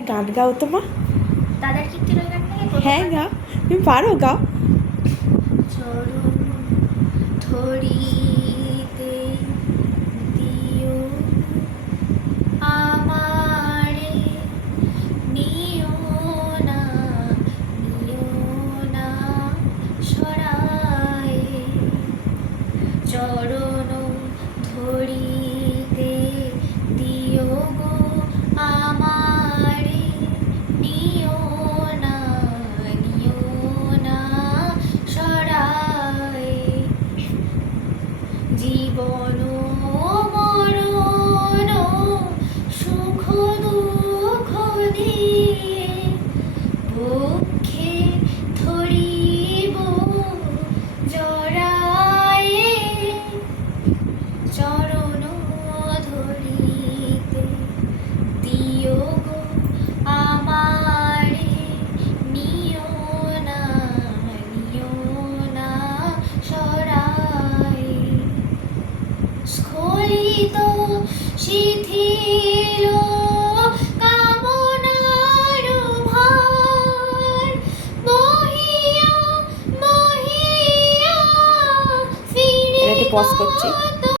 গান গাও তো মা। দাদার কীর্তি রয় গানটা হ্যাঁ গাও, তুমি পারো, গাও। চরণ ধরিতে দিও আমারে, নিও না সরায়। চরণ ধরিতে দিও গো আমারে, নিও না সরায়। জীবন মরণ সুখ দুঃখ দিয়ে বুকে ধরিব জড়ায়ে। চরণ ধরিতে দিও গো আমারে, নিও না সরায়। স্খলিত শিথিল কামনার ভার, বহিয়া ফিরে পজ করছি।